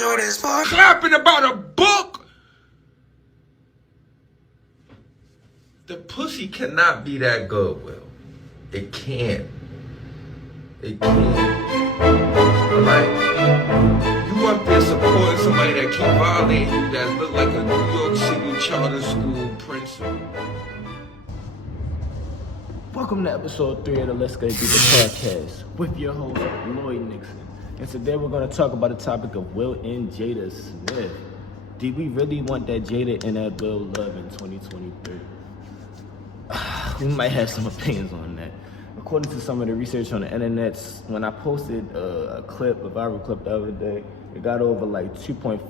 enjoy this part. Clapping about a book. The pussy cannot be that good, Will. It can't. It can't. Alright? You up there supporting somebody that keep violating you, that look like a New York City charter school principal. Welcome to episode 3 of the Let's Get Deeper podcast with your host, Lloyd Nixon. And today we're going to talk about the topic of Will and Jada Smith. Did we really want that Jada and that Will love in 2023? We might have some opinions on that. According to some of the research on the internet, when I posted a viral clip the other day, it got over like 2.4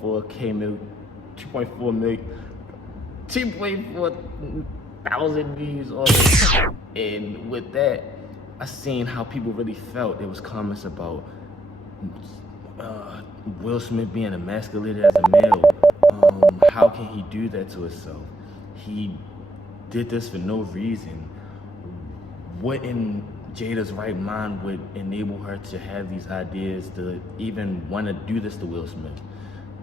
thousand views on it. And with that, I seen how people really felt. There was comments about Will Smith being emasculated as a male. How can he do that to himself? He did this for no reason. What in Jada's right mind would enable her to have these ideas to even want to do this to Will Smith?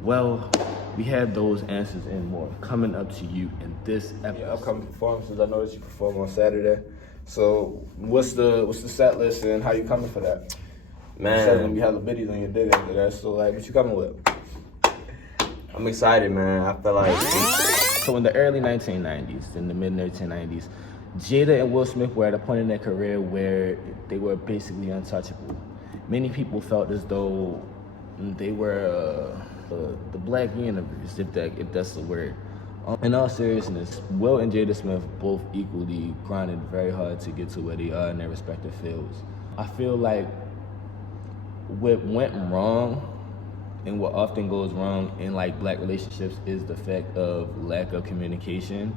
Well, we have those answers and more coming up to you in this episode. Yeah, upcoming performances. I know that you perform on Saturday. So what's the set list and how you coming for that? Man, you said gonna be hella biddies on your day after that. So like, what you coming with? I'm excited, man. I feel like So in the early 1990s, in the mid 1990s, Jada and Will Smith were at a point in their career where they were basically untouchable. Many people felt as though they were the black universe, if that's the word. In all seriousness, Will and Jada Smith both equally grinded very hard to get to where they are in their respective fields. I feel like what went wrong and what often goes wrong in like black relationships is the fact of lack of communication.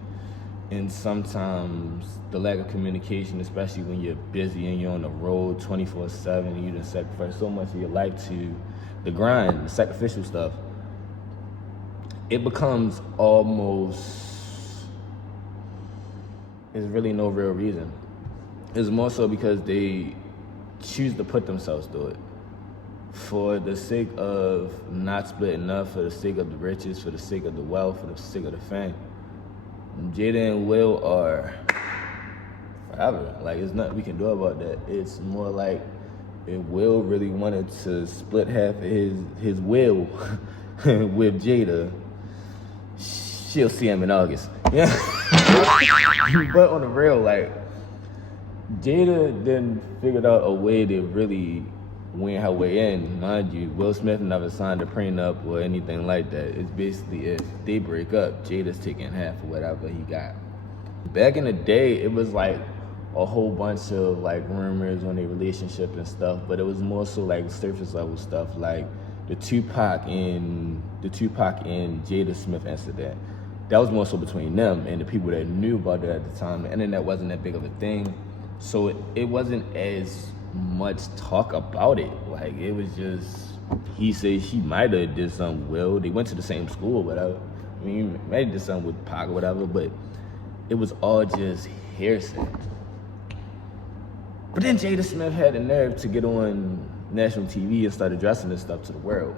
And sometimes the lack of communication, especially when you're busy and you're on the road 24/7 and you done sacrifice so much of your life to the grind, the sacrificial stuff, it becomes almost, there's really no real reason. It's more so because they choose to put themselves through it. For the sake of not splitting up, for the sake of the riches, for the sake of the wealth, for the sake of the fame. Jada and Will are forever. Like, there's nothing we can do about that. It's more like if Will really wanted to split half of his will with Jada, she'll see him in August. Yeah. But on the real, like, Jada then figured out a way to really win her way in. Mind you, Will Smith never signed a prenup or anything like that. It's basically if they break up, Jada's taking half of whatever he got. Back in the day, it was like a whole bunch of like rumors on their relationship and stuff, but it was more so like surface level stuff, like the Tupac and Jada Smith incident. That was more so between them and the people that knew about it at the time. The internet wasn't that big of a thing, so it wasn't as much talk about it. Like, it was just, he said she might have did something with Will. They went to the same school or whatever. I mean, maybe did something with Pac or whatever, but it was all just hearsay. But then Jada Smith had the nerve to get on national TV and start addressing this stuff to the world.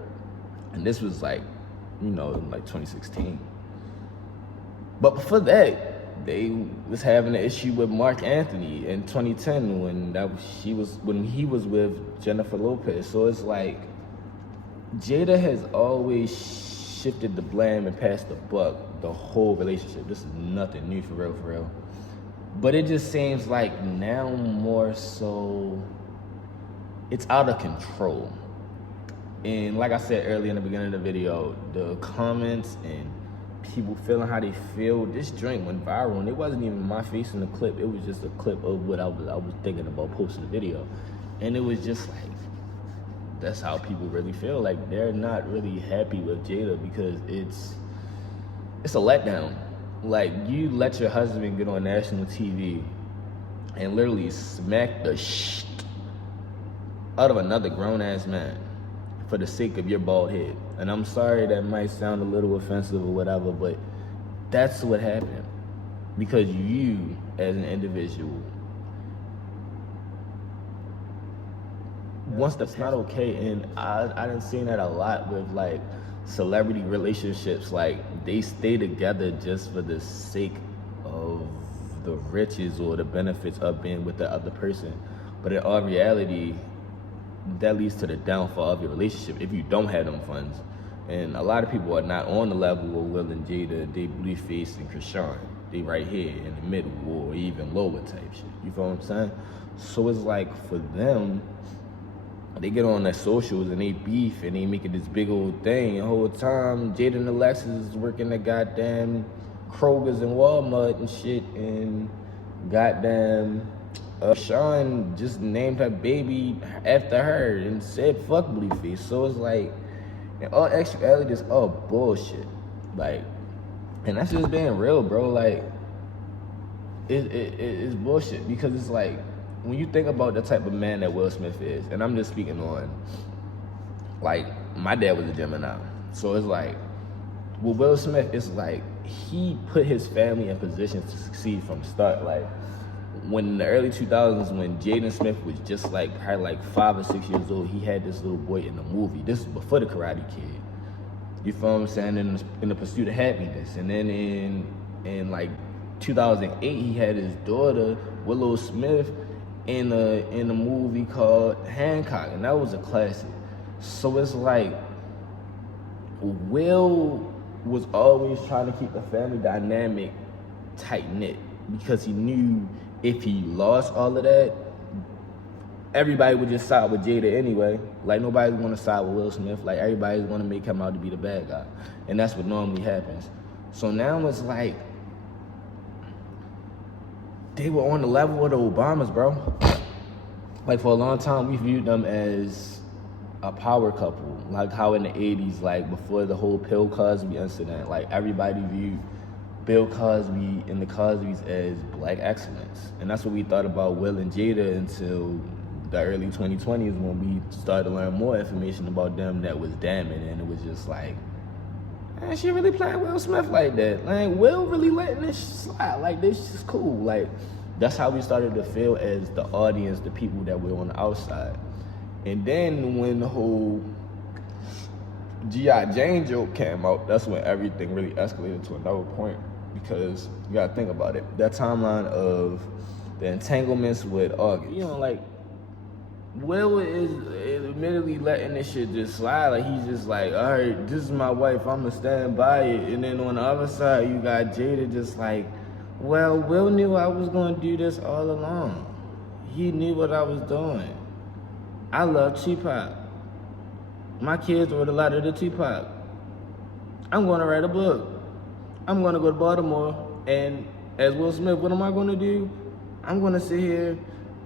And this was like, like 2016. But before that, they was having an issue with Mark Anthony in 2010 when he was with Jennifer Lopez. So it's like Jada has always shifted the blame and passed the buck the whole relationship. This is nothing new for real. But it just seems like now more so it's out of control. And like I said earlier in the beginning of the video, the comments and people feeling how they feel, this joint went viral, and it wasn't even my face in the clip. It was just a clip of what I was thinking about posting the video. And it was just like, that's how people really feel. Like, they're not really happy with Jada because it's a letdown. Like, you let your husband get on national TV and literally smack the shit out of another grown-ass man for the sake of your bald head. And I'm sorry that might sound a little offensive or whatever, but that's what happened. Because you, as an individual, once that's not okay, and I done seen that a lot with like celebrity relationships. Like they stay together just for the sake of the riches or the benefits of being with the other person, but in all reality, that leads to the downfall of your relationship if you don't have them funds. And a lot of people are not on the level of Will and Jada. They Blueface and Krishan. They right here in the middle or even lower type shit. You feel what I'm saying? So it's like for them, they get on their socials and they beef and they make it this big old thing. The whole time, Jada and Alexis is working at goddamn Kroger's and Walmart and shit, and goddamn Sean just named her baby after her and said fuck Blueface. So it's like, in all actuality, it's all bullshit. Like, and that's just being real, bro. Like, it's bullshit because it's like, when you think about the type of man that Will Smith is, and I'm just speaking on, like, my dad was a Gemini. So it's like, with Will Smith, it's like, he put his family in positions to succeed from the start. Like, when in the early 2000s, when Jaden Smith was just like, probably like 5 or 6 years old, he had this little boy in the movie. This is before the Karate Kid. You feel what I'm saying? In the Pursuit of Happiness. And then in like 2008, he had his daughter, Willow Smith, in a movie called Hancock, and that was a classic. So it's like, Will was always trying to keep the family dynamic tight-knit because he knew if he lost all of that, everybody would just side with Jada anyway. Like, nobody's gonna side with Will Smith. Like, everybody's gonna make him out to be the bad guy. And that's what normally happens. So now it's like, they were on the level of the Obamas, bro. Like, for a long time, we viewed them as a power couple. Like how in the 80s, like before the whole Bill Cosby incident, like everybody viewed Bill Cosby and the Cosbys as black excellence. And that's what we thought about Will and Jada until the early 2020s when we started to learn more information about them that was damning. And it was just like, man, she really playing Will Smith like that. Like, Will really letting this slide. Like, this is cool. Like, that's how we started to feel as the audience, the people that were on the outside. And then when the whole G.I. Jane joke came out, that's when everything really escalated to another point. Because you gotta think about it. That timeline of the entanglements with August. You know, like, Will is admittedly letting this shit just slide. Like, he's just like, all right, this is my wife, I'ma stand by it. And then on the other side, you got Jada just like, well, Will knew I was gonna do this all along. He knew what I was doing. I love Tupac. My kids wrote a lot of the Tupac. I'm gonna write a book. I'm gonna go to Baltimore, and as Will Smith, what am I gonna do? I'm gonna sit here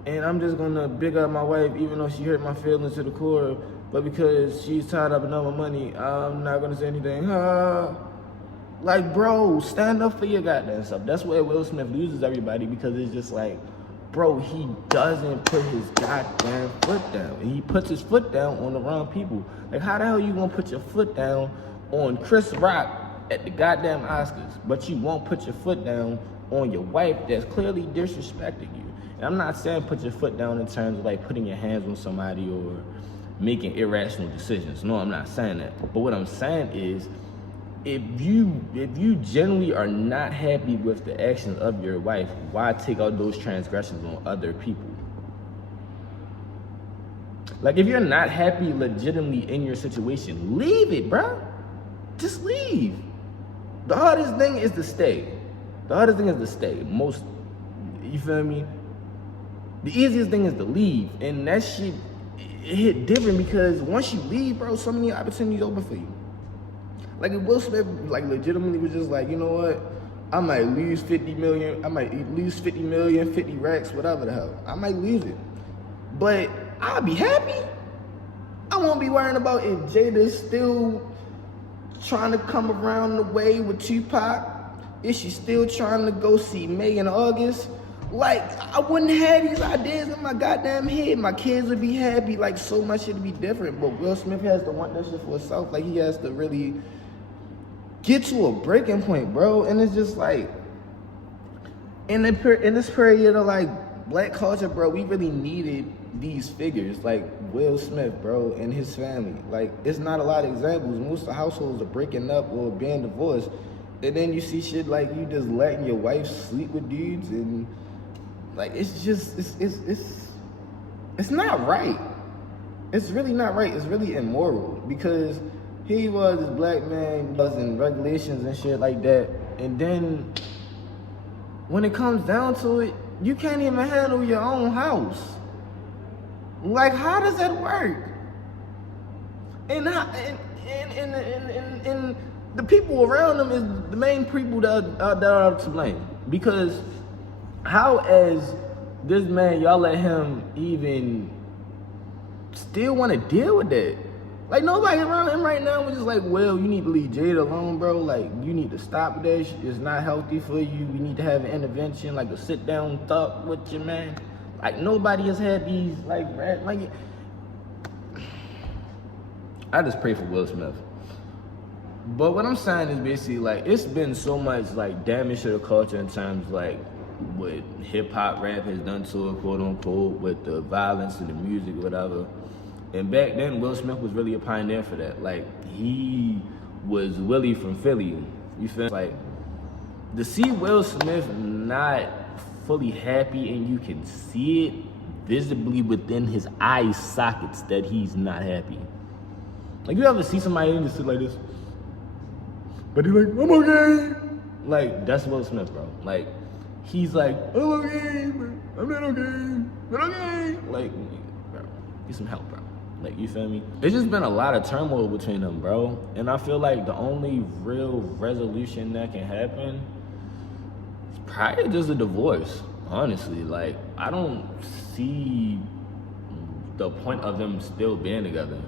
and I'm just gonna big up my wife, even though she hurt my feelings to the core. But because she's tied up enough of money, I'm not gonna say anything. Like, bro, stand up for your goddamn stuff. That's where Will Smith loses everybody, because it's just like, bro, he doesn't put his goddamn foot down. And he puts his foot down on the wrong people. Like, how the hell you gonna put your foot down on Chris Rock at the goddamn Oscars, but you won't put your foot down on your wife that's clearly disrespecting you? And I'm not saying put your foot down in terms of like putting your hands on somebody or making irrational decisions. No, I'm not saying that. But what I'm saying is, if you generally are not happy with the actions of your wife, why take out those transgressions on other people? Like, if you're not happy legitimately in your situation, leave it, bro. Just leave. The hardest thing is to stay. Most, you feel me? The easiest thing is to leave. And that shit, it hit different because once you leave, bro, so many opportunities open for you. Like, if Will Smith, like, legitimately was just like, you know what? I might lose 50 million, 50 racks, whatever the hell. I might lose it. But I'll be happy. I won't be worrying about if Jada's still trying to come around the way with Tupac. Is she still trying to go see May in August? Like, I wouldn't have these ideas in my goddamn head. My kids would be happy. Like, so much shit would be different. But Will Smith has to want that shit for himself. Like, he has to really get to a breaking point, bro. And it's just like, in this period of like black culture, bro, we really needed these figures like Will Smith, bro, and his family. Like, it's not a lot of examples. Most of the households are breaking up or being divorced. And then you see shit like you just letting your wife sleep with dudes, and like it's just it's not right. It's really not right. It's really immoral, because here he was, this black man, was in regulations and shit like that, and then when it comes down to it, you can't even handle your own house. Like, how does that work? And the people around him is the main people that are to blame. Because how, as this man, y'all let him even still want to deal with that? Like, nobody around him right now was just like, well, you need to leave Jada alone, bro. Like, you need to stop that. It's not healthy for you. We need to have an intervention, like a sit-down talk with your man. Like, nobody has had these, like, I just pray for Will Smith. But what I'm saying is basically, like, it's been so much, like, damage to the culture in terms, like, what hip-hop rap has done to it, quote-unquote, with the violence and the music, whatever. And back then, Will Smith was really a pioneer for that. Like, he was Willie from Philly. You feel me? Like, to see Will Smith not fully happy, and you can see it visibly within his eye sockets that he's not happy. Like, you ever see somebody just sit like this? But he's like, I'm okay. Like, that's Will Smith, bro. Like, he's like, I'm okay, but I'm not okay. But okay. Like, bro, get some help, bro. Like, you feel me? It's just been a lot of turmoil between them, bro. And I feel like the only real resolution that can happen is probably just a divorce, honestly. Like, I don't see the point of them still being together.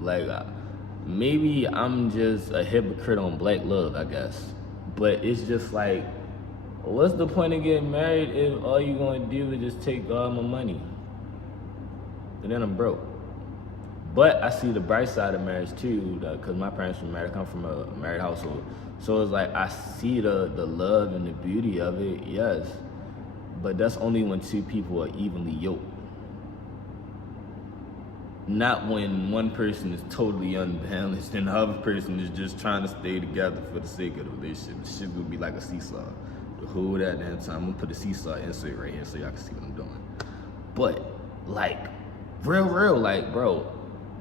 Like, maybe I'm just a hypocrite on black love, I guess. But it's just like, what's the point of getting married if all you're gonna do is just take all my money? And then I'm broke. But I see the bright side of marriage too, because my parents were married. I come from a married household. So it's like, I see the love and the beauty of it, yes. But that's only when two people are evenly yoked. Not when one person is totally unbalanced and the other person is just trying to stay together for the sake of the relationship. The shit would be like a seesaw. The whole that damn time. I'm gonna put a seesaw insert right here so y'all can see what I'm doing. But, like, real, like, bro,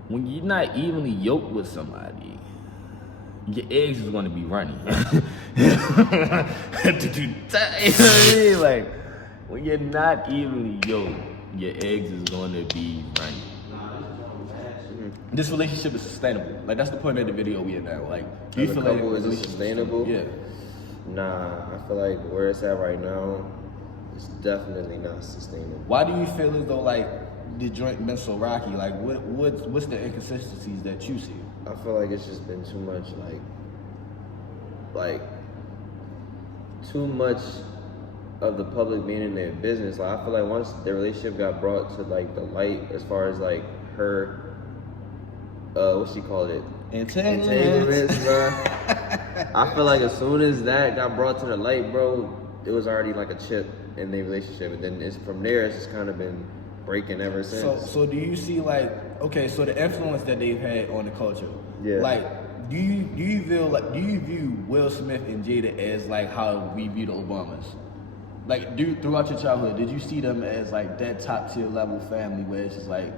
when you're not evenly yoked with somebody, your eggs is gonna be running. You know what I mean? Like, when you're not evenly yoked, your eggs is gonna be running. This relationship is sustainable. Like, that's the point of the video we in now. Like, do you feel like is it sustainable? Yeah. Nah, I feel like where it's at right now, it's definitely not sustainable. Why do you feel as though, like, the joint been so rocky? Like, what's the inconsistencies that you see? I feel like it's just been too much, like too much of the public being in their business. Like, I feel like once their relationship got brought to, like, the light, as far as, like, her, what she called it? Entanglements, bro. I feel like as soon as that got brought to the light, bro, it was already like a chip in their relationship, and then it's from there. It's just kind of been breaking ever since. So do you see, like, okay, so the influence that they've had on the culture? Yeah. Like, do you view Will Smith and Jada as like how we view the Obamas? Like, throughout your childhood, did you see them as like that top tier level family where it's just like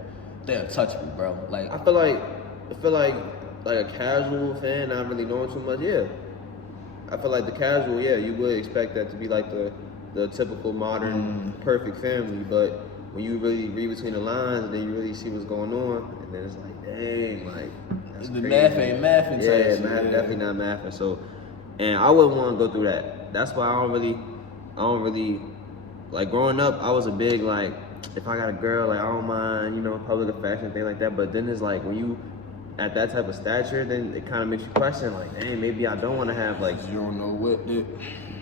they're untouchable, bro? Like, I feel like a casual fan, not really knowing too much. Yeah, I feel like the casual, yeah, you would expect that to be like the typical modern perfect family, but when you really read between the lines, then you really see what's going on, and then it's like, dang, like, that's the crazy. math ain't mathing. Yeah, math definitely not mathing. So, and I wouldn't want to go through that. That's why I don't really like, growing up. I was a big, like, if I got a girl, like, I don't mind, you know, public affection, things like that. But then it's like, when you at that type of stature, then it kind of makes you question, like, dang, maybe I don't want to have, like, You don't know what it.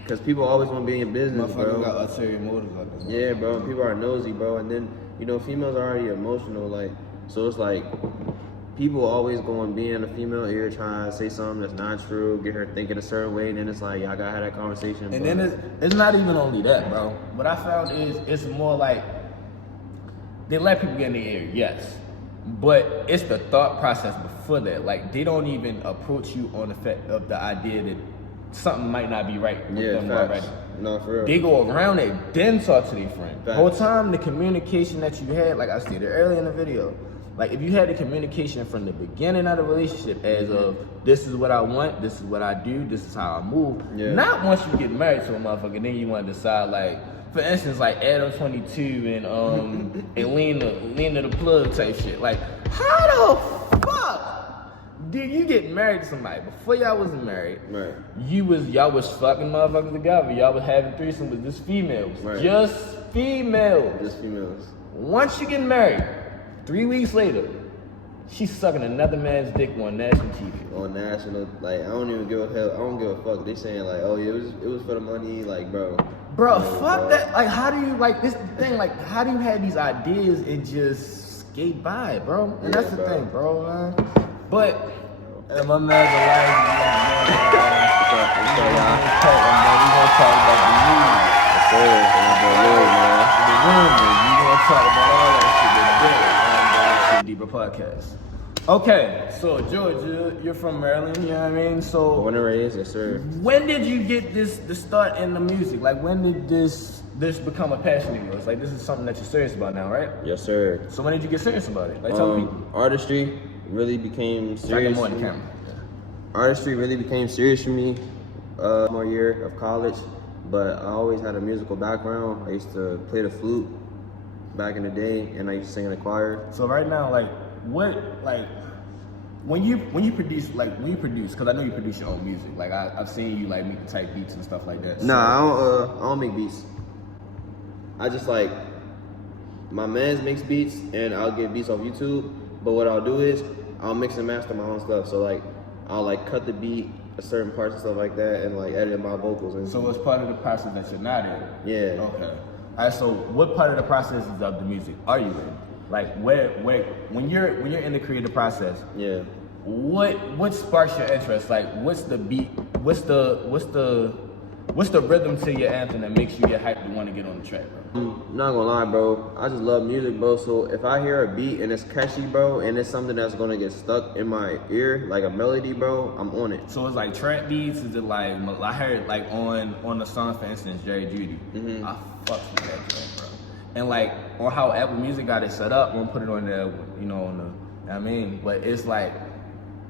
because people always want to be in your business, Motherfucker bro. got ulterior motives out there. Yeah, bro. People are nosy, bro. And then, you know, females are already emotional, like, so it's like, people always going to be in a female ear trying to say something that's not true, get her thinking a certain way, and then it's like, y'all gotta have that conversation. And then it's not even only that, bro. What I found is it's more like they let people get in the ear, yes. But it's the thought process before that. Like, they don't even approach you on the fact of the idea that something might not be right with them already. No, for real. They go around it, then talk to their friend. The Facts. whole time, the communication that you had, like I stated earlier in the video, like if you had the communication from the beginning of the relationship as of, this is what I want, this is what I do, this is how I move. Yeah. Not once you get married to a motherfucker, then you want to decide, like, for instance, like Adam 22 and Lena the plug type shit. Like, how the fuck did you get married to somebody before y'all wasn't married? Right. Y'all was fucking motherfuckers together. Y'all was having threesome with just females. Right. Just females. Just females. Once you get married, 3 weeks later, she's sucking another man's dick on national TV. On national, like, I don't even give a hell. I don't give a fuck. They saying like, oh yeah, it was for the money. Like, bro. Bro, No, fuck bro. that. Like, how do you, like, this is the thing, like, how do you have these ideas and just skate by it, bro? And Yeah, that's the bro. thing, bro, man. But, and my man's alive. We're gonna talk about the news. Yes, sir. The rumors. We're gonna talk about all that shit today on the Deeper Podcast. Okay, so Georgia, you're from Maryland, you know what I mean? So Born and raised, yes, sir. when did you get the start in the music? Like, when did this become a passion of yours? Like, this is something that you're serious about now, right? Yes, sir. So when did you get serious about it? Like, tell people. Artistry really became serious. More for in me. the camera. Artistry really became serious for me more year of college, but I always had a musical background. I used to play the flute back in the day, and I used to sing in the choir. So right now, like, what, like, when you produce, because I know you produce your own music. Like, I've seen you, like, make the type beats and stuff like that. So, Nah, I don't make beats. I just like, my mans makes beats, and I'll get beats off YouTube. But what I'll do is I'll mix and master my own stuff. So like, I'll like cut the beat, certain parts and stuff like that, and like edit my vocals. And So it's part of the process that you're not in. Yeah. Okay. All right. So what part of the process of the music are you in? Like, where when you're in the creative process, Yeah. what sparks your interest? Like, what's the beat? What's the rhythm to your anthem that makes you get hyped to want to get on the track, bro? I'm not gonna lie, bro. I just love music, bro. So if I hear a beat and it's catchy, bro, and it's something that's gonna get stuck in my ear, like a melody, bro, I'm on it. So it's like trap beats. Is it like, I heard like on the song, for instance, Jerry Judy. Mm-hmm. I fuck with that joint, bro. And like on how Apple Music got it set up, I'm gonna put it on there, you know, on the, you know what I mean, but it's like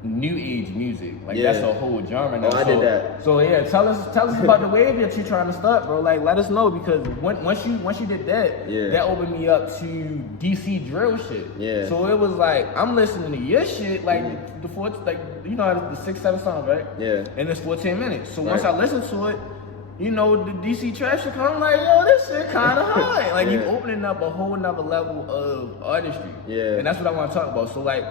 new age music. Like, Yeah. that's a whole genre now. Oh, I did that. So yeah, tell us about the wave that you're trying to start, bro. Like, let us know, because once you did that, Yeah. that opened me up to DC drill shit. Yeah. So it was like, I'm listening to your shit, like the fourth, like, you know, the 6-7 songs, right? Yeah. And it's 14 minutes. So once Right. I listen to it, you know, the DC trap shit come, I'm like, yo, this shit kind of hard. Like, you Yeah. opening up a whole nother level of artistry. Yeah. And that's what I want to talk about. So like,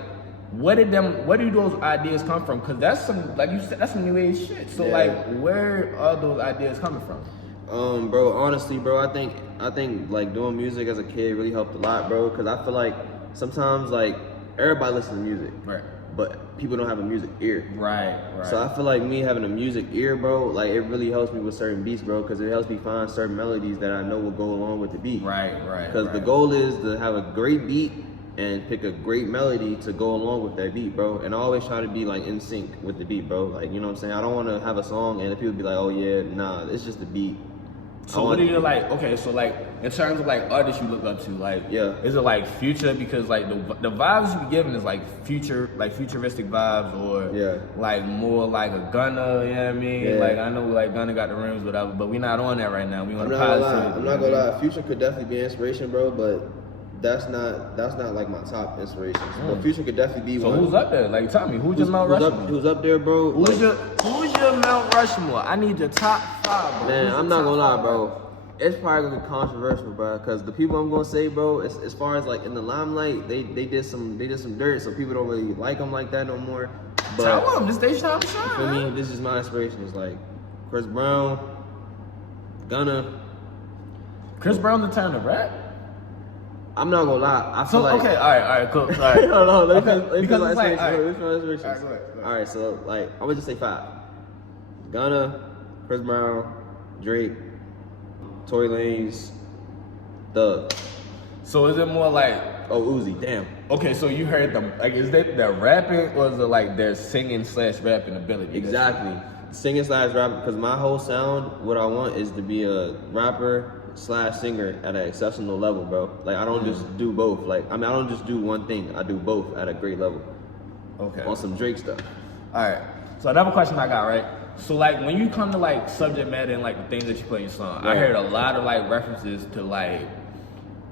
where do those ideas come from? Because that's some, like you said, that's some new age shit. So Yeah. like, where are those ideas coming from? Bro, honestly, bro, I think like doing music as a kid really helped a lot, bro. Cause I feel like sometimes like everybody listens to music, Right. but people don't have a music ear. Right. So I feel like me having a music ear, bro, like it really helps me with certain beats, bro, because it helps me find certain melodies that I know will go along with the beat. Right. Because the goal is to have a great beat and pick a great melody to go along with that beat, bro. And I always try to be like in sync with the beat, bro. Like, you know what I'm saying? I don't want to have a song and people be like, oh yeah, nah, it's just the beat. So what do you like? Okay, so like in terms of like artists you look up to, like, Yeah. is it like Future, because like the vibes you be giving is like futuristic vibes, or Yeah. like more like a Gunna, you know what I mean? Yeah. Like, I know like Gunna got the rims, whatever, but we not on that right now. We on I'm the not gonna positive. lie. I'm not gonna lie. Future could definitely be inspiration, bro, but that's not like my top inspirations. But Future could definitely be So one. who's up there? Like, tell me, who's your Mount Rushmore? Who's up there, bro? Who's Like, your Mount Rushmore? I need your top 5, bro. Man, Who's I'm your not top gonna lie, 5? bro. It's probably gonna be controversial, bro, because the people I'm gonna say, bro, as far as like in the limelight, they did some dirt, so people don't really like them like that no more. But Tell them, this they time to shine. for man. me, this is my inspiration. It's like Chris Brown, Gunna. Chris Brown the turn to rap. I'm not gonna lie. I feel So like okay, all right, cool. All right. no, let me Okay, because it's like, all right. Go ahead. All right, so like I'm gonna just say 5. Gunna, Chris Brown, Drake, Tory Lanez, Thug. So is it more like, Oh, Uzi, damn. okay, so you heard them, like, is that their rapping or is it like their singing / rapping ability? Exactly. Singing / rapping, because my whole sound, what I want is to be a rapper / singer at an exceptional level, bro. Like I don't just do both. Like I don't just do one thing. I do both at a great level. Okay. On some Drake stuff. All right. So another question I got, right? So like when you come to like subject matter and like the things that you play in your song, I heard a lot of like references to like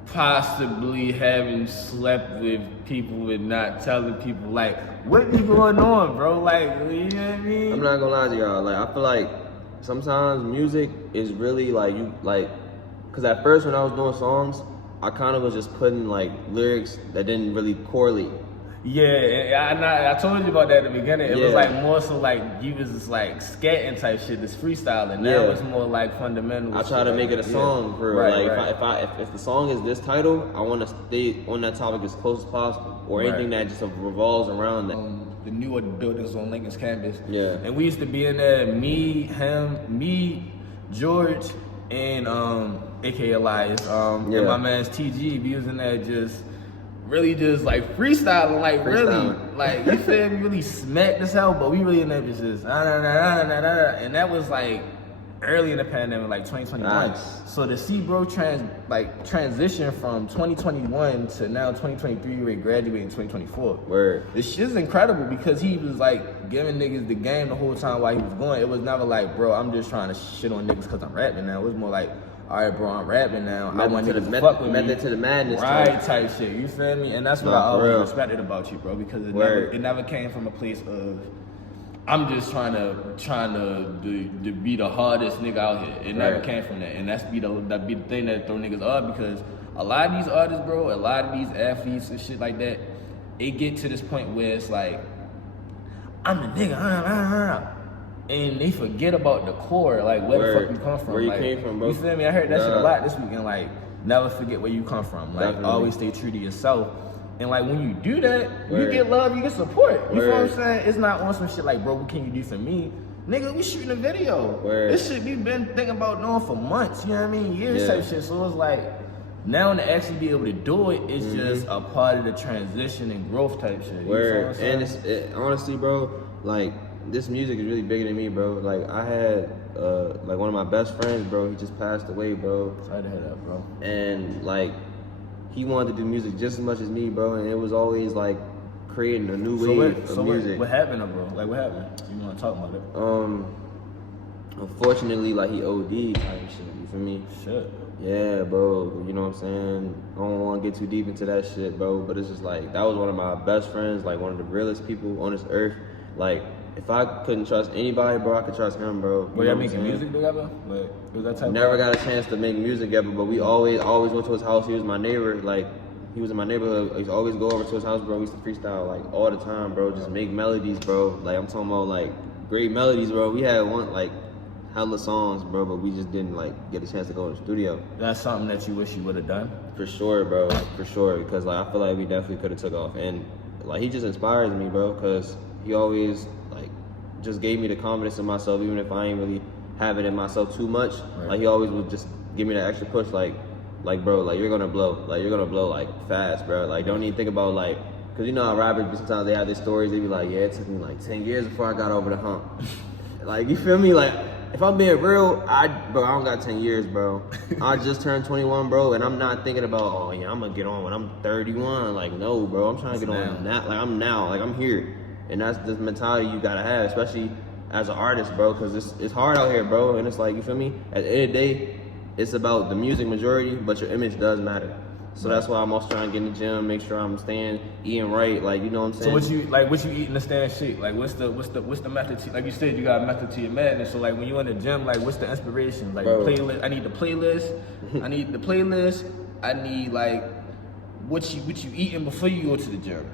possibly having slept with people and not telling people. Like, what be going on, bro? Like, you know what I mean? I'm not gonna lie to y'all. Like I feel like sometimes music is really like you like, cause at first when I was doing songs, I kind of was just putting like lyrics that didn't really correlate. Yeah, I told you about that at the beginning. It was Yeah. like more so like you was just like scatting type shit, this freestyling. Now it's more like fundamental. I try to make it a song for Right, like right. if the song is this title, I want to stay on that topic as close as possible, or anything that just revolves around that. The newer buildings on Lincoln's campus. Yeah. And we used to be in there, me, George, and aka Elias, and my man's TG. We was in there just really just like freestyling, like really, like you feel me, really smacked as hell, but we really in there just and that was like early in the pandemic, like 2021. Nice. So to see bro transition from 2021 to now 2023, we graduating in 2024. Word. This shit's incredible because he was like giving niggas the game the whole time while he was going. It was never like, bro, I'm just trying to shit on niggas because I'm rapping now. It was more like, all right, bro, I'm rapping now. I want niggas to fuck with me. Method to the madness. Right, type shit. You feel me? And that's what I always respected about you, bro, because it never came from a place of I'm just trying to be the hardest nigga out here. It never came from that, and that be the thing that throw niggas up, because a lot of these artists, bro, a lot of these athletes and shit like that, it get to this point where it's like, I'm the nigga, and they forget about the core, like where the fuck you come from. Where you like, came from, bro. You feel me? I heard that shit a lot this weekend. Like, never forget where you come from. Like, always stay true to yourself. And like when you do that, you get love, you get support. You feel what I'm saying? It's not on some shit like, bro, what can you do for me? Nigga, we shooting a video. This shit we been thinking about doing for months, you know what I mean? Years type shit. So it's like, now to actually be able to do it is just a part of the transition and growth type shit. Word. And honestly, bro, like this music is really bigger than me, bro. Like I had like one of my best friends, bro, he just passed away, bro. Sorry to hear that, bro. And like he wanted to do music just as much as me, bro, and it was always like creating a new wave of music. What happened, bro? Like what happened? You want to talk about it? Unfortunately, like he OD'd type shit. You feel me? Shit. Yeah, bro. You know what I'm saying? I don't want to get too deep into that shit, bro. But it's just like that was one of my best friends, like one of the realest people on this earth. Like if I couldn't trust anybody, bro, I could trust him, bro. Were y'all making music together? Like, was that type Never got a chance to make music together, but we always went to his house. He was my neighbor. Like he was in my neighborhood. I used to always go over to his house, bro. We used to freestyle like all the time, bro. Just make melodies, bro. Like I'm talking about like great melodies, bro. We had one like hella songs, bro, but we just didn't like get a chance to go in the studio. That's something that you wish you would have done? For sure, bro. For sure, because like I feel like we definitely could have took off, and like he just inspires me, bro, because he always like just gave me the confidence in myself, even if I ain't really have it in myself too much. Like he always would just give me that extra push, like bro, like you're gonna blow like fast, bro. Like don't even think about like, cause you know how rappers sometimes they have these stories, they be like, yeah, it took me like 10 years before I got over the hump. Like you feel me? Like if I'm being real, I don't got 10 years, bro. I just turned 21, bro, and I'm not thinking about, oh yeah, I'm gonna get on when I'm 31. Like no, bro, I'm trying to get on now. Like I'm here, and that's the mentality you gotta have, especially as an artist, bro, because it's hard out here, bro, and it's like, you feel me? At the end of the day, it's about the music majority, but your image does matter. So that's why I'm also trying to get in the gym, make sure I'm eating right, like, you know what I'm saying? So what you eating to stay in shape? Like what's the method to, like you said, you got a method to your madness. So like when you in the gym, like what's the inspiration? Like the playlist, I need the playlist. I need like what you eating before you go to the gym.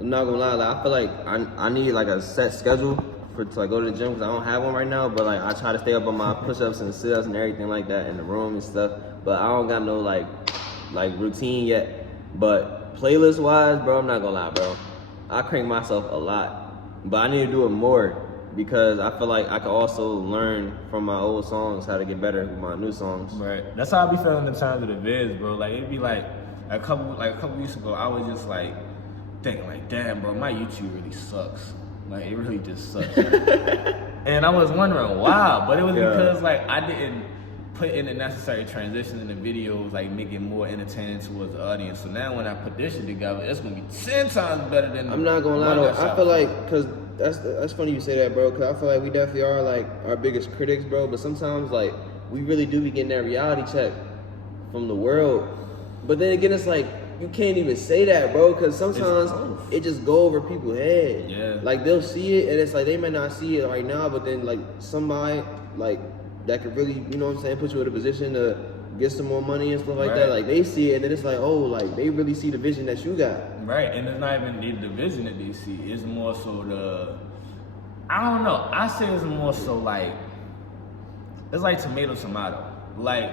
I'm not gonna lie, like, I feel like I need like a set schedule to like go to the gym, because I don't have one right now, but like I try to stay up on my push-ups and sit-ups and everything like that in the room and stuff, but I don't got no like routine yet. But playlist wise, bro, I'm not gonna lie, bro. I crank myself a lot, but I need to do it more because I feel like I can also learn from my old songs how to get better with my new songs. Right. That's how I be feeling in terms of the vids, bro. Like it'd be like a couple weeks ago, I was just like thinking like, damn, bro, my YouTube really sucks. Like it really just sucks. And I was wondering why, but it was because like I didn't put in the necessary transition in the videos, like make it more entertaining towards the audience. So now when I put this shit together, it's gonna be 10 times better than. I'm not gonna lie though. I feel like cause that's funny you say that, bro. Cause I feel like we definitely are like our biggest critics, bro. But sometimes like we really do be getting that reality check from the world. But then again, it's like you can't even say that, bro, because sometimes it just go over people's head. Yeah. Like they'll see it, and it's like they may not see it right now, but then like somebody like that could really, you know what I'm saying, put you in a position to get some more money and stuff like that. Like they see it, and then it's like, oh, like they really see the vision that you got. Right, and it's not even the vision that they see. It's more so I don't know. I say it's more so like it's like tomato. Like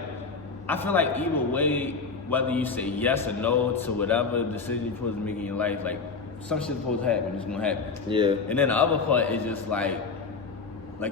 I feel like either way, whether you say yes or no to whatever decision you're supposed to make in your life, like some shit's supposed to happen, it's gonna happen. Yeah. And then the other part is just like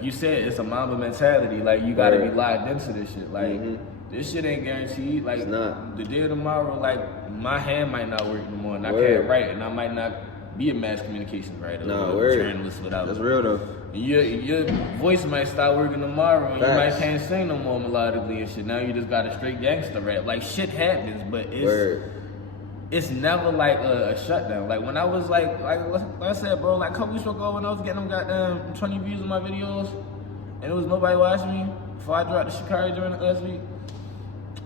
you said, it's a Mamba mentality. Like you gotta be locked into this shit. Like this shit ain't guaranteed. Like it's not. The day of tomorrow, like my hand might not work no more, and I can't write, and I might not be a mass communications writer or a journalist, whatever. That's real though. Your voice might start working tomorrow, and you might can't sing no more melodically and shit. Now you just got a straight gangster rap. Like shit happens, but it's never like a shutdown. Like when I was like I said, bro, like a couple weeks ago when I was getting them goddamn 20 views on my videos, and it was nobody watching me before I dropped the Shikari during the last week.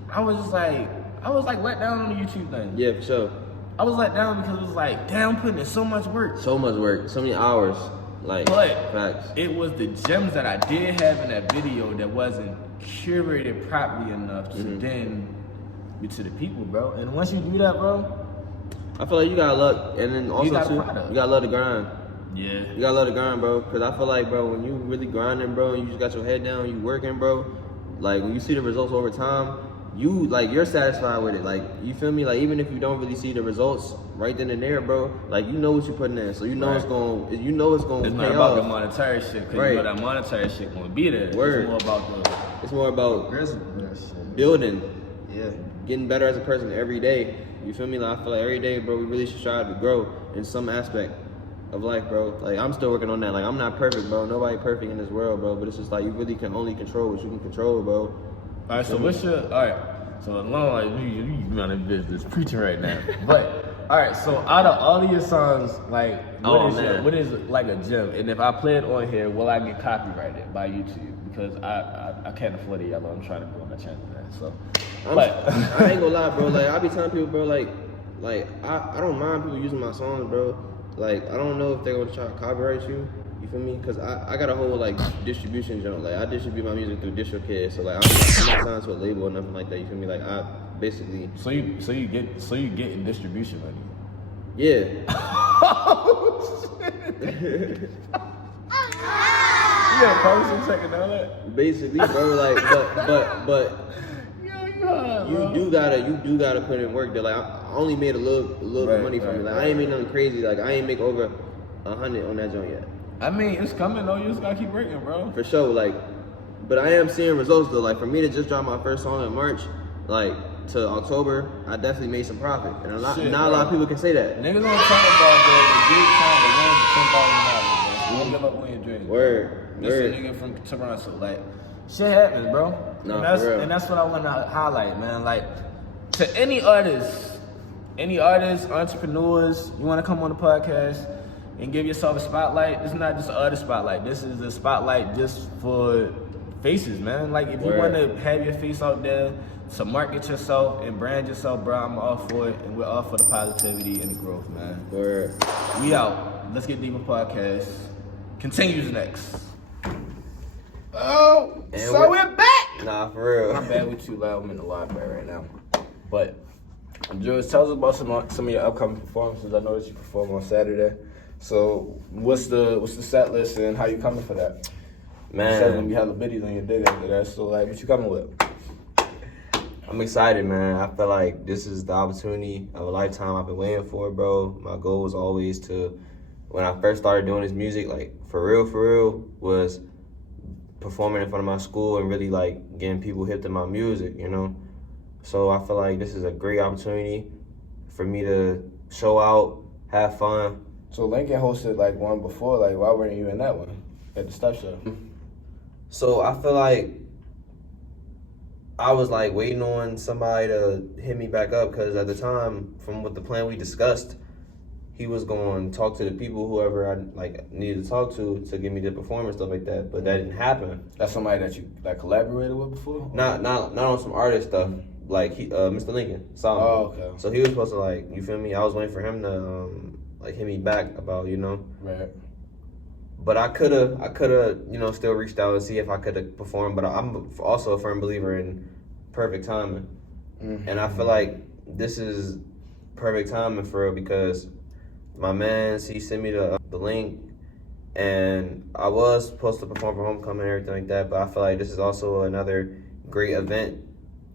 I was let down on the YouTube thing. Yeah, for sure. I was let down because it was like, damn, I'm putting in so much work. So many hours. Like, but facts. It was the gems that I did have in that video that wasn't curated properly enough to then be to the people, bro. And once you do that, bro, I feel like you gotta love, and then also you gotta love the grind. Yeah. You gotta love the grind, bro. Cause I feel like, bro, when you really grinding, bro, and you just got your head down, you working, bro. Like when you see the results over time, you're satisfied with it. Like, you feel me? Like, even if you don't really see the results right then and there, bro, like, you know what you're putting in. So you know it's going to pay off. It's not about the monetary shit, because you know that monetary shit going to be there. Word. It's more about building. Yeah. Getting better as a person every day. You feel me? Like, I feel like every day, bro, we really should strive to grow in some aspect of life, bro. Like, I'm still working on that. Like, I'm not perfect, bro. Nobody perfect in this world, bro. But it's just like, you really can only control what you can control, bro. All right, so so long like you on a business preaching right now. But all right, so out of all of your songs, like what is like a gem? And if I play it on here, will I get copyrighted by YouTube? Because I can't afford it, yellow. I'm trying to grow my channel, man. So I ain't gonna lie, bro. Like I be telling people, bro, like I don't mind people using my songs, bro. Like I don't know if they're gonna try to copyright you. You feel me? Cause I got a whole like distribution joint. Like I distribute my music through DistroKid, so like I'm not signed to a label or nothing like that. You feel me? Like I basically. So you get distribution money. Yeah. Oh shit. You got a person checking out that? Basically, bro. Like, but. You do gotta put in work. Though. Like I only made a little bit of money from it. Like I ain't made nothing crazy. Like I ain't make over 100 on that joint yet. I mean, it's coming though. You just gotta keep working, bro. For sure, like, but I am seeing results though. Like for me to just drop my first song in March, like to October, I definitely made some profit, and not a lot of people can say that. Niggas don't talk about the big time to win $10,000, bro. You don't give up when you're dreaming. Word. This a nigga from Toronto, like shit happens, bro. No, and that's what I want to highlight, man. Like to any artists, entrepreneurs, you want to come on the podcast and give yourself a spotlight. This is not just an artist spotlight. This is a spotlight just for faces, man. Like if you want to have your face out there to market yourself and brand yourself, bro, I'm all for it, and we're all for the positivity and the growth, man. Word. We out. Let's Get Deeper podcast continues next. Oh, and so we're back. Nah, for real. My bad, we too loud. I'm in the library right now. But Jules, tell us about some of your upcoming performances. I know that you perform on Saturday. So what's the set list and how you coming for that? Man, you said when you have the biddies on your dick after that. So like, what you coming with? I'm excited, man. I feel like this is the opportunity of a lifetime I've been waiting for, bro. My goal was always to, when I first started doing this music, like for real, was performing in front of my school and really like getting people hip to my music, you know? So I feel like this is a great opportunity for me to show out, have fun. So Lincoln hosted like one before. Like, why weren't you in that one at the Step Show? So I feel like I was like waiting on somebody to hit me back up because at the time, from what the plan we discussed, he was going to talk to the people, whoever I like needed to talk to give me the performance, stuff like that. But that didn't happen. That's somebody that you like collaborated with before? Not on some artist stuff. Like Mr. Lincoln saw me. Oh, okay. So he was supposed to like, you feel me? I was waiting for him to like hit me back about, you know. Right. But I coulda, you know, still reached out and see if I could perform. But I'm also a firm believer in perfect timing, and I feel like this is perfect timing for real because my man, he sent me the link, and I was supposed to perform for homecoming and everything like that. But I feel like this is also another great event,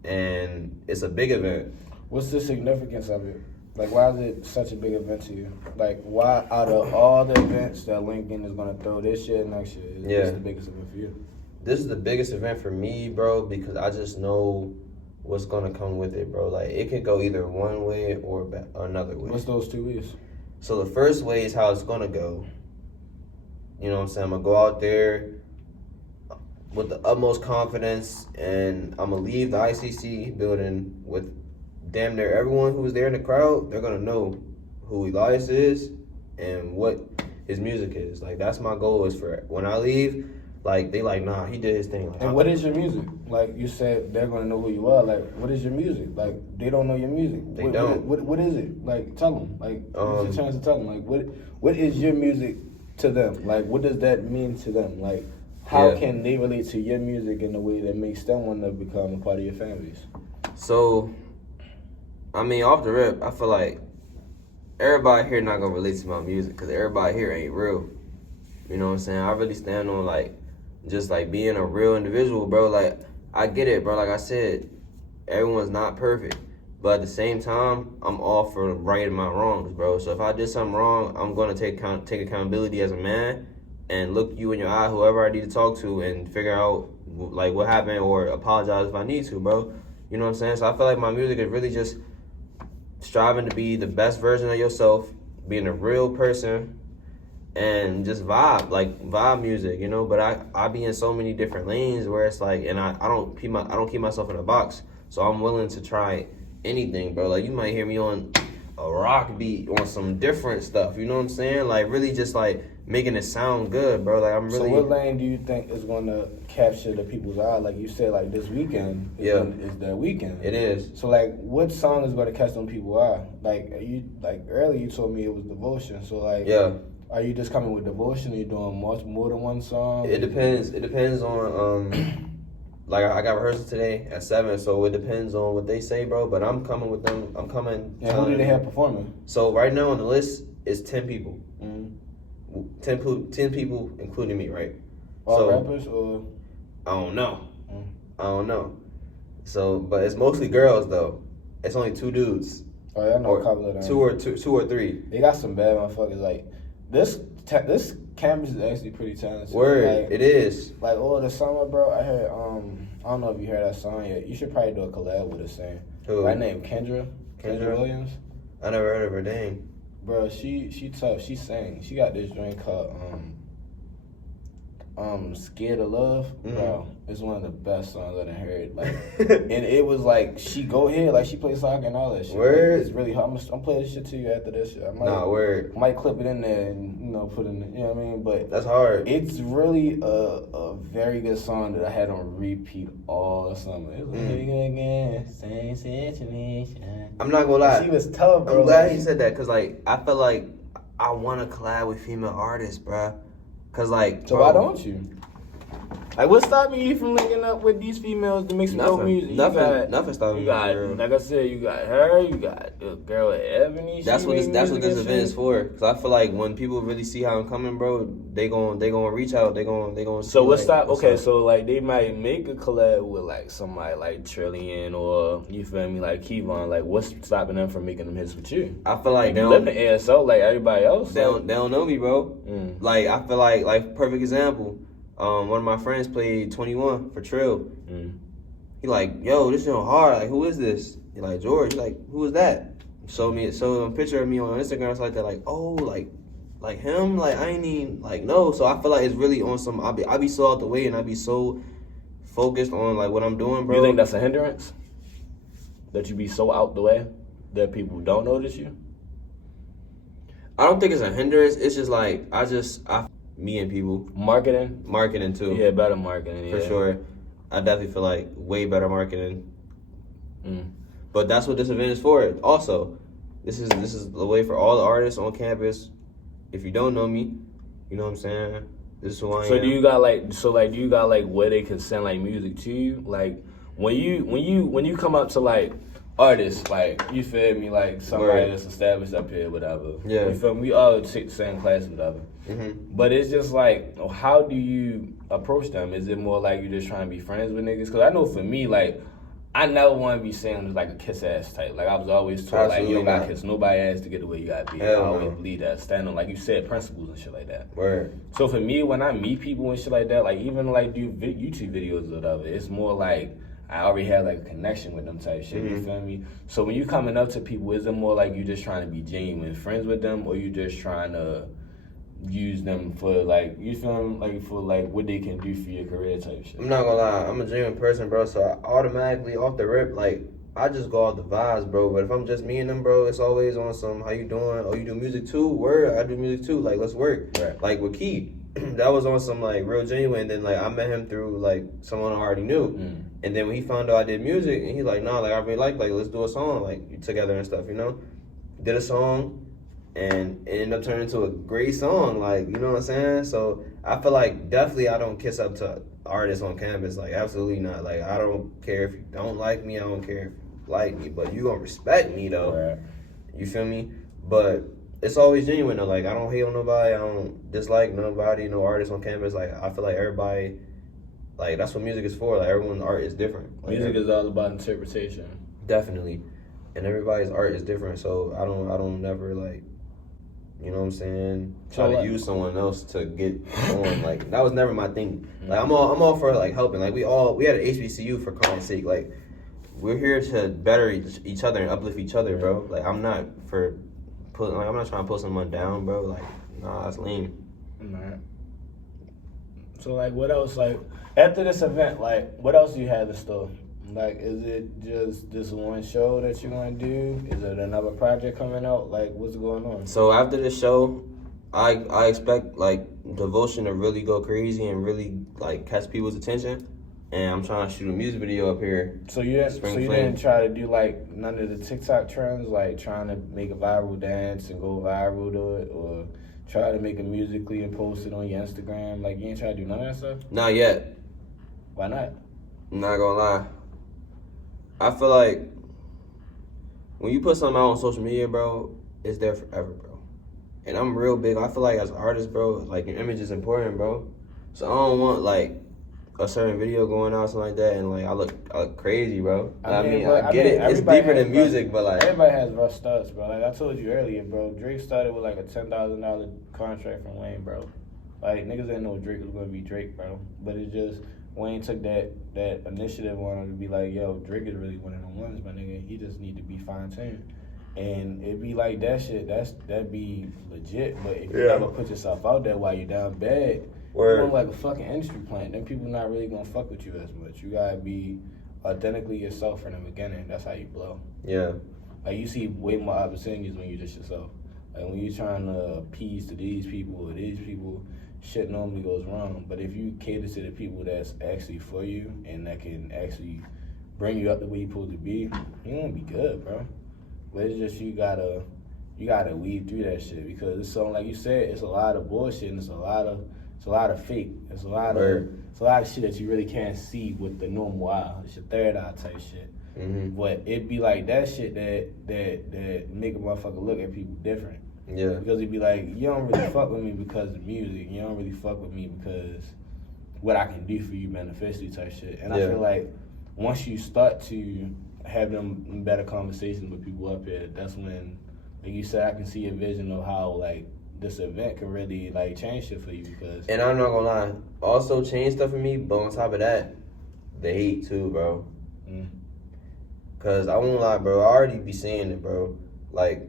and it's a big event. What's the significance of it? Like, why is it such a big event to you? Like, why out of all the events that Lincoln is gonna throw this year and next year, is this the biggest event for you? This is the biggest event for me, bro, because I just know what's gonna come with it, bro. Like, it could go either one way or another way. What's those 2 ways? So the first way is how it's gonna go. You know what I'm saying? I'm gonna go out there with the utmost confidence, and I'm gonna leave the ICC building with damn near everyone who was there in the crowd. They're gonna know who Elias is and what his music is. Like, that's my goal, is for when I leave, like, they like, nah, he did his thing. Like, and what is your music? Like, you said they're gonna know who you are. Like, what is your music? Like, they don't know your music. They don't. What is it? Like, tell them. Like, it's your chance to tell them. Like, what is your music to them? Like, what does that mean to them? Like, how can they relate to your music in a way that makes them want to become a part of your families? So, I mean, off the rip, I feel like everybody here not gonna relate to my music because everybody here ain't real. You know what I'm saying? I really stand on like just like being a real individual, bro. Like, I get it, bro. Like I said, everyone's not perfect, but at the same time, I'm all for righting my wrongs, bro. So if I did something wrong, I'm gonna take accountability as a man and look you in your eye, whoever I need to talk to, and figure out like what happened or apologize if I need to, bro. You know what I'm saying? So I feel like my music is really just striving to be the best version of yourself, being a real person, and just vibe music, you know. But I be in so many different lanes where it's like, and I don't keep myself in a box, so I'm willing to try anything, bro. Like, you might hear me on a rock beat, on some different stuff, you know what I'm saying? Like, really just like making it sound good, bro. Like, I'm really. So what lane do you think is going to capture the people's eye? Like you said, like this weekend is their weekend. It is. So like, what song is going to catch them people's eye? Like earlier you told me it was Devotion. So like, are you just coming with Devotion? Are you doing much more than one song? It depends. It depends on like, I got rehearsal today at 7, so it depends on what they say, bro. But I'm coming with them. I'm coming. And who do they have performing? So right now on the list is 10 people. 10 people, including me, right? All rappers or? I don't know. I don't know. So, but it's mostly girls though. It's only 2 dudes. Oh yeah, I know a couple of them. Two or three. They got some bad motherfuckers. Like this campus is actually pretty talented. Word, like, it is. Like over the summer, bro. I heard I don't know if you heard that song yet. You should probably do a collab with her singer. Who? Her name Kendra Williams. I never heard of her name. Bro, she tough. She sang. She got this drink called Scared of Love. Bro, it's one of the best songs I done heard. Like, and it was like she go ahead, like she plays soccer and all that shit. Word. Like, it's really hard. I'm playing this shit to you after this shit. Word. I might clip it in there and put in. You know what I mean? But that's hard. It's really a very good song that I had on repeat all summer. It was like, again, same situation. I'm not gonna lie. She was tough, bro. I'm glad he said that because like I feel like I want to collab with female artists, bro. Cause like, so why don't you? Like, what's stopping you from linking up with these females to make some dope music? Nothing stopping me. You got, like I said, you got her. You got the girl at Ebony. That's what this event is for. Cause I feel like when people really see how I'm coming, bro, they gon' reach out. They gon' So what's stop? Okay, so like they might make a collab with like somebody like Trillian or you feel me, like Kevon. Like, what's stopping them from making them hits with you? I feel like they live in the ASO like everybody else. They don't know me, bro. Like I feel like perfect example. One of my friends played 21 for Trill. He like, yo, this shit hard. Like, who is this? He like, George. He like, who is that? Showed a picture of me on Instagram. It's like that. Like, oh, like him. Like I ain't even like no. So I feel like it's really on some. I be so out the way and I be so focused on like what I'm doing, bro. You think that's a hindrance? That you be so out the way that people don't notice you? I don't think it's a hindrance. It's just like me and people. Marketing too. Yeah, better marketing. For sure. I definitely feel like way better marketing. But that's what this event is for. Also, this is the way for all the artists on campus. If you don't know me, you know what I'm saying? This is who I am. Do you got like where they can send like music to you? Like when you come up to like artists, like you feel me, like somebody that's established up here, whatever. Yeah. You feel me? We all take the same class, whatever. But it's just like, how do you approach them? Is it more like you just trying to be friends with niggas? Because I know for me, like, I never want to be seen as like a kiss ass type. Like I was always told, like you don't gotta kiss nobody ass to get the way you gotta be. I always believe that. Stand on, like you said, principles and shit like that. Word. So for me, when I meet people and shit like that, like even like do YouTube videos or whatever, it's more like I already have like a connection with them type shit. You feel me? So when you coming up to people, is it more like you just trying to be genuine friends with them, or you just trying to use them for like, you feel me, like for like what they can do for your career type shit? I'm not gonna lie, I'm a genuine person, bro. So I automatically off the rip, like I just go off the vibes, bro. But if I'm just me and them, bro, it's always on some, how you doing? Oh, you do music too? Word, I do music too. Like let's work. Right. Like with Key, that was on some like real genuine. And then like I met him through like someone I already knew. And then when he found out I did music, and he's like, nah, like I really like let's do a song like together and stuff, you know? Did a song. And it ended up turning into a great song, like, you know what I'm saying? So I feel like definitely I don't kiss up to artists on campus, like absolutely not. Like I don't care if you don't like me, I don't care if you like me, but you gonna respect me though. Right. You feel me? But it's always genuine though. Like I don't hate on nobody, I don't dislike nobody, no artists on campus. Like I feel like everybody, like that's what music is for. Like everyone's art is different. Like, music is all about interpretation. Definitely. And everybody's art is different, so I don't never like, you know what I'm saying, try to use someone else to get on. Like that was never my thing. Like I'm all for like helping. Like we had an HBCU for crying's sake. Like we're here to better each other and uplift each other, bro. Like I'm not trying to put someone down, bro. Like nah, that's lame. Right. So like what else, like after this event, like what else do you have in store? Like, is it just this one show that you're gonna do? Is it another project coming out? Like, what's going on? So after this show, I expect like Devotion to really go crazy and really like catch people's attention. And I'm trying to shoot a music video up here. So you didn't try to do like none of the TikTok trends, like trying to make a viral dance and go viral to it, or try to make it musically and post it on your Instagram? Like you ain't try to do none of that stuff? Not yet. Why not? I'm not gonna lie. I feel like when you put something out on social media, bro, it's there forever, bro. And I'm real big. I feel like as an artist, bro, like your image is important, bro. So I don't want like a certain video going out, something like that, and like I look crazy, bro. I mean, I get it. It's deeper than music, but like everybody has rough starts, bro. Like I told you earlier, bro. Drake started with like a $10,000 contract from Wayne, bro. Like niggas didn't know Drake was gonna be Drake, bro. But it just Wayne took that initiative on him to be like, yo, Drake is really one of them ones, my nigga. He just need to be fine-tuned. And it be like that shit, that be legit. But if you never put yourself out there while you're down bad, you're like a fucking industry plant. Then people not really gonna fuck with you as much. You gotta be authentically yourself from the beginning. That's how you blow. Yeah. Like you see way more opportunities when you just yourself. Like when you're trying to appease to these people or these people, shit normally goes wrong. But if you cater to the people that's actually for you and that can actually bring you up the way you're supposed to be, you're gonna be good, bro. But it's just you gotta weed through that shit, because it's something like you said, it's a lot of bullshit and it's a lot of It's a lot of fake. It's a lot of shit that you really can't see with the normal eye. It's your third eye type shit. Mm-hmm. But it be like that shit that make a motherfucker look at people different. Yeah. Because it'd be like, you don't really fuck with me because of music. You don't really fuck with me because what I can do for you beneficially type shit. And I feel like once you start to have them better conversations with people up here, that's when, like you said, I can see a vision of how like this event can really like change shit for you. Because And I'm not gonna lie, also change stuff for me, but on top of that, the hate too, bro. Cause I won't lie, bro, I already be saying it, bro. Like,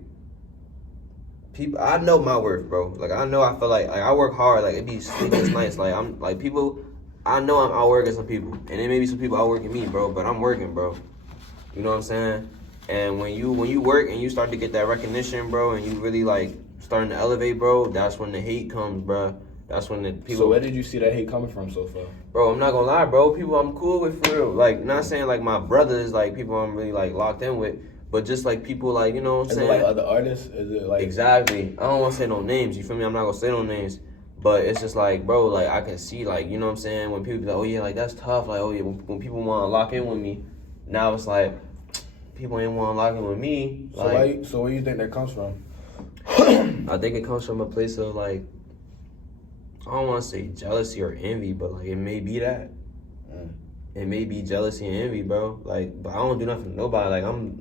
people, I know my worth, bro. Like, I know, I feel like I work hard. Like, it be sleepless nights. Like, I'm like people. I know I'm outworking some people, and there may be some people outworking me, bro. But I'm working, bro. You know what I'm saying? And when you work and you start to get that recognition, bro, and you really like starting to elevate, bro, that's when the hate comes, bro. That's when the people. So where did you see that hate coming from so far? Bro, I'm not gonna lie, bro. People I'm cool with for real. Like, not saying like my brothers, like people I'm really like locked in with. But just like people like, you know what I'm saying? Is it like other artists? Is it like... Exactly. I don't want to say no names, you feel me? I'm not going to say no names. But it's just like, bro, like I can see like, you know what I'm saying? When people be like, oh yeah, like that's tough. Like, oh yeah, when people want to lock in with me, now it's like, people ain't want to lock in with me. So, like, so where you think that comes from? I think it comes from a place of like, I don't want to say jealousy or envy, but like it may be that. It may be jealousy and envy, bro. Like, but I don't do nothing to nobody. Like, I'm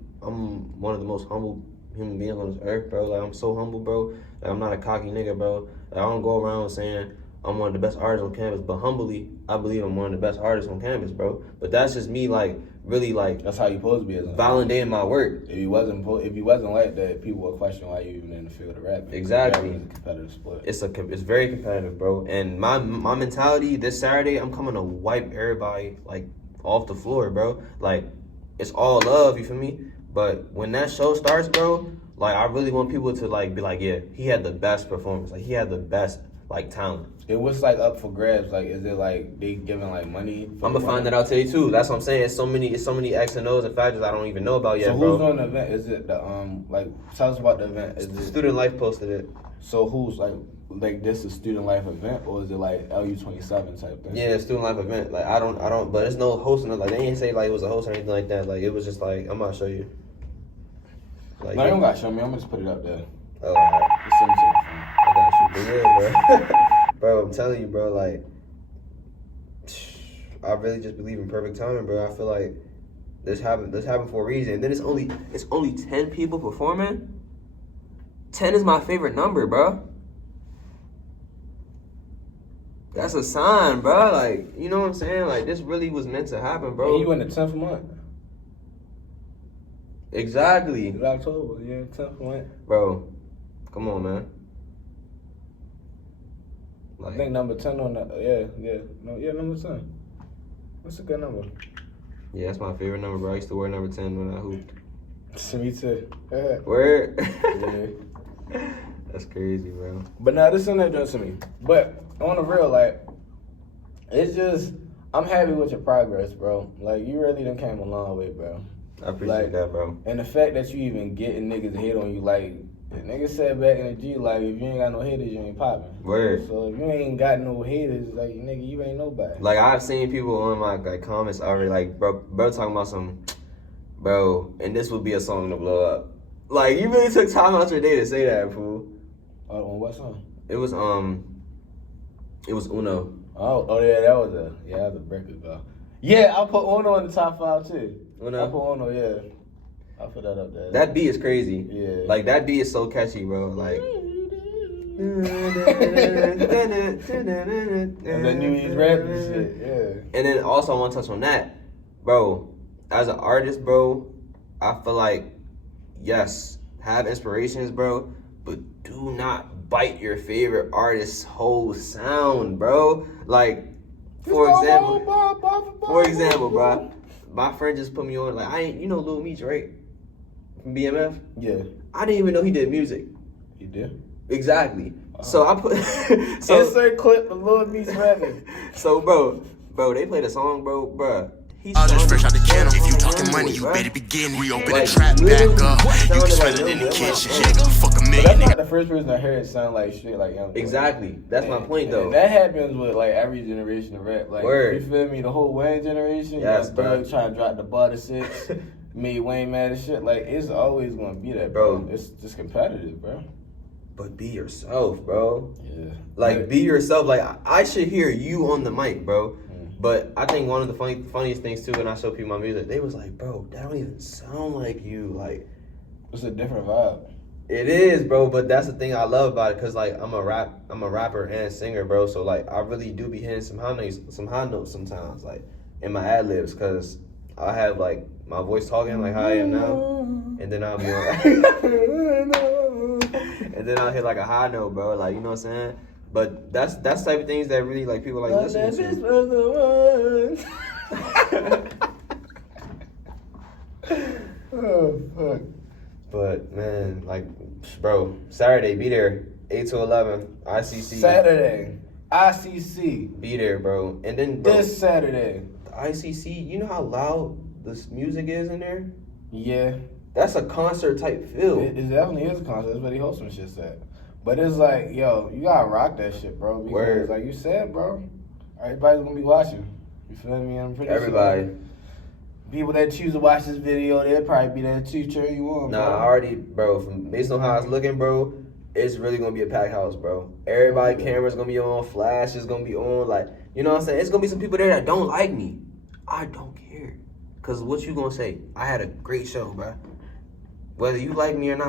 one of the most humble human beings on this earth, bro. Like, I'm so humble, bro. Like, I'm not a cocky nigga, bro. Like, I don't go around saying I'm one of the best artists on campus, but humbly, I believe I'm one of the best artists on campus, bro. But that's just me, like, really, like... That's how you supposed to be as a validating my work. If you wasn't like that, people would question why you even in the field of rapping. Exactly. Rapping is a competitive sport. It's very competitive, bro. And my mentality this Saturday, I'm coming to wipe everybody, like, off the floor, bro. Like, it's all love, you feel me? But when that show starts, bro, like, I really want people to, like, be like, yeah, he had the best performance. Like, he had the best, like, talent. It was, like, up for grabs. Like, is it, like, they giving, like, money? I'm going to find that out today, too. That's what I'm saying. It's so many X and O's and factors I don't even know about yet, bro. So who's on the event? Is it the, like, tell us about the event. Is it Student Life posted it. So who's, like this is Student Life event, or is it, like, LU27 type thing? Yeah, Student Life event. Like, I don't, but there's no hosting. Like, they didn't say, like, it was a host or anything like that. Like, it was just, like, I'm going to show you. Like, no, you don't got to show me. I'm going to just put it up there. Oh, all right. Just send it to your phone. I got you. But yeah, bro. Bro, I'm telling you, bro, like, I really just believe in perfect timing, bro. I feel like this happened for a reason. And then it's only 10 people performing. 10 is my favorite number, bro. That's a sign, bro. Like, you know what I'm saying? Like, this really was meant to happen, bro. And you in the 10th month. Exactly. It's October, yeah, 10th month. Bro, come on, man. Like, I think number 10 on the, number 10. What's a good number? Yeah, that's my favorite number, bro. I used to wear number 10 when I hooped. Me too. Word? Yeah. That's crazy, bro. But now, this ain't that to me. But on the real, like, it's just, I'm happy with your progress, bro. Like, you really done came a long way, bro. I appreciate that, bro. And the fact that you even getting niggas to hate on you, like, the nigga said back in the G, like, if you ain't got no haters, you ain't popping. Word. So if you ain't got no haters, like, nigga, you ain't nobody. Like, I've seen people on my like comments already, like, bro talking about some, bro, and this would be a song to blow up. Like, you really took time out your day to say that, fool. On what song? It was Uno. Oh yeah, that was a record though. Yeah, I put Uno in the top 5 too. Uno? I put Uno, yeah. I put that up there. That beat is crazy. Yeah. Like, that beat is so catchy, bro. Like. And then you eat rap and shit, yeah. And then also I want to touch on that, bro. As an artist, bro, I feel like, yes, have inspirations, bro, but do not bite your favorite artist's whole sound, bro. Like, for example, bro, my friend just put me on, like, you know Lil Meech, right? From BMF? Yeah. I didn't even know he did music. You did? Exactly. So I put insert clip of Lil Meech rapping. So bro, they played a song, bro. All just fresh out the can. If you talking money, you better begin. We open the trap back up. You can smell it in the kitchen. Fuck a million that's niggas. not the first person I heard sound like straight like Young Boy. Exactly. That's my point, though. And that happens with like every generation of rap. Like, Word. you feel me? The whole Wayne generation. Yes, Young bro. Thug trying to drop the bar to 6, made Wayne mad as shit. Like, it's always gonna be that, bro. It's just competitive, bro. But be yourself, bro. Yeah. Like, be yourself. Like, I should hear you on the mic, bro. But I think one of the funniest things, too, when I show people my music, they was like, bro, that don't even sound like you. Like, it's a different vibe. It is, bro, but that's the thing I love about it, cause like I'm a rapper and singer, bro. So like I really do be hitting some high notes sometimes, like in my ad libs, cause I have like my voice talking like how I am now, and then I'll be and then I'll hit like a high note, bro. Like, you know what I'm saying? But that's the type of things that really like people like listen to. Oh fuck. But man, like, bro, Saturday, be there, 8 to 11, ICC. Saturday, ICC. Be there, bro. And then, bro, This Saturday. the ICC, you know how loud this music is in there? Yeah. That's a concert type feel. It definitely is a concert. That's what he hosts some shit said. But it's like, yo, you gotta rock that shit, bro. Because Word. like you said, bro, everybody's gonna be watching. You feel me? I'm pretty Everybody. sure. People that choose to watch this video, they'll probably be there too. Turn you on, Nah, bro. I already, bro, from based on how it's looking, bro, it's really gonna be a packed house, bro. Everybody, cameras gonna be on, flash is gonna be on, like, you know what I'm saying? It's gonna be some people there that don't like me. I don't care. Cause what you gonna say? I had a great show, bro. Whether you like me or not.